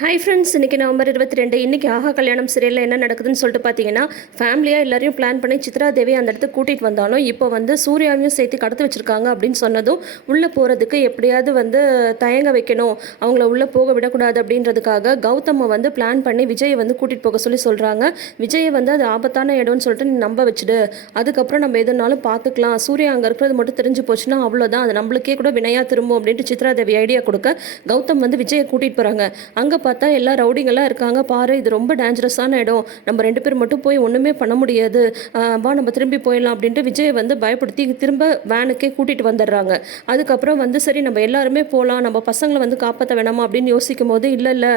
Hi friends, இன்றைக்கி November 22. இன்றைக்கி ஆஹா கல்யாணம் சீரியலில் என்ன நடக்குதுன்னு சொல்லிட்டு பார்த்தீங்கன்னா, ஃபேமிலியாக எல்லாரையும் பிளான் பண்ணி சித்ரா தேவி அந்த இடத்துக்கு கூட்டிகிட்டு வந்தாலும் இப்போ வந்து சூர்யாவையும் சேர்த்து கடத்து வச்சுருக்காங்க அப்படின்னு சொன்னதும் உள்ளே போகிறதுக்கு எப்படியாவது வந்து தயங்க வைக்கணும், அவங்கள உள்ளே போக விடக்கூடாது அப்படின்றதுக்காக கௌதமை வந்து பிளான் பண்ணி விஜயை வந்து கூட்டிகிட்டு போக சொல்கிறாங்க. விஜயை வந்து அது ஆபத்தான இடம்னு சொல்லிட்டு நீ நம்ப வச்சுடு, அதுக்கப்புறம் நம்ம எதுனாலும் பார்த்துக்கலாம், சூர்யா அங்கே இருக்கிறது மட்டும் தெரிஞ்சு போச்சுன்னா அவ்வளோதான், அது நம்மளுக்கே கூட வினையாக திரும்பும் அப்படின்ட்டு சித்ரா தேவி ஐடியா கொடுக்க கௌதம் வந்து விஜயை கூட்டிகிட்டு போகிறாங்க. அங்கே பார்த்தா எல்லா ரவுடிங்கெல்லாம் இருக்காங்க. பாரு, இது ரொம்ப டேஞ்சரஸான இடம், நம்ம 2 பேர் மட்டும் போய் ஒன்றுமே பண்ண முடியாது, வா நம்ம திரும்பி போயிடலாம் அப்படின்ட்டு விஜய் வந்து பயப்படுத்தி திரும்ப வேனுக்கே கூட்டிகிட்டு வந்துடுறாங்க. அதுக்கப்புறம் வந்து சரி நம்ம எல்லாருமே போகலாம், நம்ம பசங்களை வந்து காப்பாற்ற வேணாமா அப்படின்னு யோசிக்கும் போது இல்லை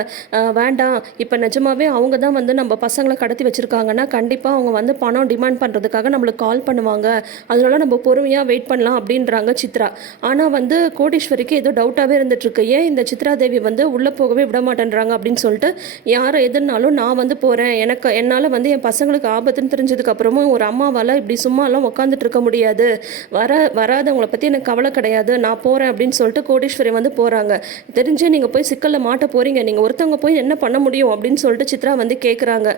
வேண்டாம், இப்போ நிஜமாவே அவங்க தான் வந்து நம்ம பசங்களை கடத்தி வச்சுருக்காங்கன்னா கண்டிப்பாக அவங்க வந்து பணம் டிமாண்ட் பண்ணுறதுக்காக நம்மளுக்கு கால் பண்ணுவாங்க, அதனால நம்ம பொறுமையாக வெயிட் பண்ணலாம் அப்படின்றாங்க சித்ரா. ஆனால் வந்து கோடீஸ்வரிக்கு ஏதோ டவுட்டாகவே இருந்துகிட்ருக்கு, ஏன் இந்த சித்ரா தேவி வந்து உள்ளே போகவே விட மாட்டேன்றாங்க அப்படின்னு சொல்லிட்டு யாரை எதிர்னாலும் நான் வந்து போகிறேன், என்னால் வந்து என் பசங்களுக்கு ஆபத்துன்னு தெரிஞ்சதுக்கப்புறமும் ஒரு அம்மாவால் இப்படி சும்மாலாம் உட்காந்துட்டு இருக்க முடியாது, வராதவங்களை பற்றி எனக்கு கவலை கிடையாது, நான் போகிறேன் அப்படின்னு சொல்லிட்டு கோடீஸ்வரி வந்து போகிறாங்க. தெரிஞ்சே நீங்கள் போய் சிக்கலில் மாட்ட போகிறீங்க, நீங்கள் ஒருத்தவங்க போய் என்ன பண்ண முடியும் அப்படின்னு சொல்லிட்டு சித்ரா வந்து கேட்குறாங்க.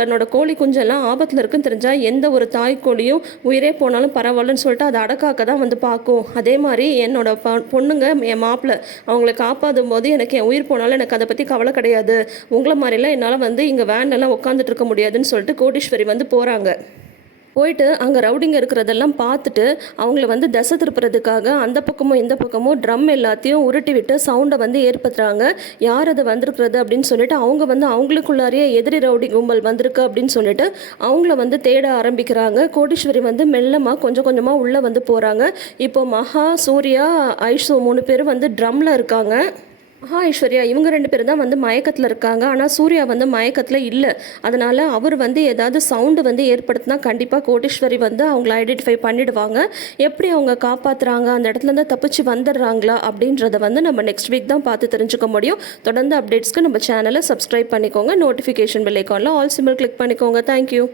தன்னோட கோழி குஞ்செல்லாம் ஆபத்தில் இருக்குன்னு தெரிஞ்சால் எந்த ஒரு தாய் கோழியும் உயிரே போனாலும் பரவாயில்லன்னு சொல்லிட்டு அதை அடக்காக்க தான் வந்து பார்க்கும். அதே மாதிரி என்னோட பொண்ணுங்க, என் மாப்பிள்ளை அவங்களை காப்பாற்றும் போது எனக்கு என் உயிர் போனாலும் எனக்கு அதை பற்றி கவலை கிடையாது, உங்களை மாதிரிலாம் என்னால் வந்து இங்கே வேன்லாம் உட்காந்துட்டு இருக்க முடியாதுன்னு சொல்லிட்டு கோடீஸ்வரி வந்து போகிறாங்க. போயிட்டு அங்கே ரவுடிங்க இருக்கிறதெல்லாம் பார்த்துட்டு அவங்கள வந்து திசை திருப்புறதுக்காக அந்த பக்கமும் இந்த பக்கமும் ட்ரம் எல்லாத்தையும் உருட்டி விட்டு சவுண்டை வந்து ஏற்படுத்துகிறாங்க. யார் அதை வந்திருக்கிறது அப்படின்னு சொல்லிட்டு அவங்க வந்து அவங்களுக்குள்ளாரியே எதிரி ரவுடி கும்பல் வந்திருக்கு அப்படின்னு சொல்லிட்டு அவங்கள வந்து தேட ஆரம்பிக்கிறாங்க. கோடீஸ்வரி வந்து மெல்லமாக கொஞ்சம் கொஞ்சமாக உள்ளே வந்து போகிறாங்க. இப்போ மகா, சூர்யா, ஐஷு 3 பேர் வந்து ட்ரம்மில் இருக்காங்க. மகா, ஐஸ்வர்யா இவங்க 2 பேர் தான் வந்து மயக்கத்தில் இருக்காங்க. ஆனால் சூர்யா வந்து மயக்கத்தில் இல்லை. அதனால் அவர் வந்து ஏதாவது சவுண்டு வந்து ஏற்படுத்தினா கண்டிப்பாக கோடீஸ்வரி வந்து அவங்கள ஐடென்டிஃபை பண்ணிடுவாங்க. எப்படி அவங்க காப்பாற்றுறாங்க, அந்த இடத்துலேருந்து தப்பிச்சு வந்துடுறாங்களா அப்படின்றத வந்து நம்ம நெக்ஸ்ட் வீக் தான் பார்த்து தெரிஞ்சுக்க முடியும். தொடர்ந்து அப்டேட்ஸ்க்கு நம்ம சேனலை சப்ஸ்கிரைப் பண்ணிக்கோங்க. நோட்டிஃபிகேஷன் பெல் ஐக்கானில் ஆல் சிம்பிள் கிளிக் பண்ணிக்கோங்க. தேங்க்யூ.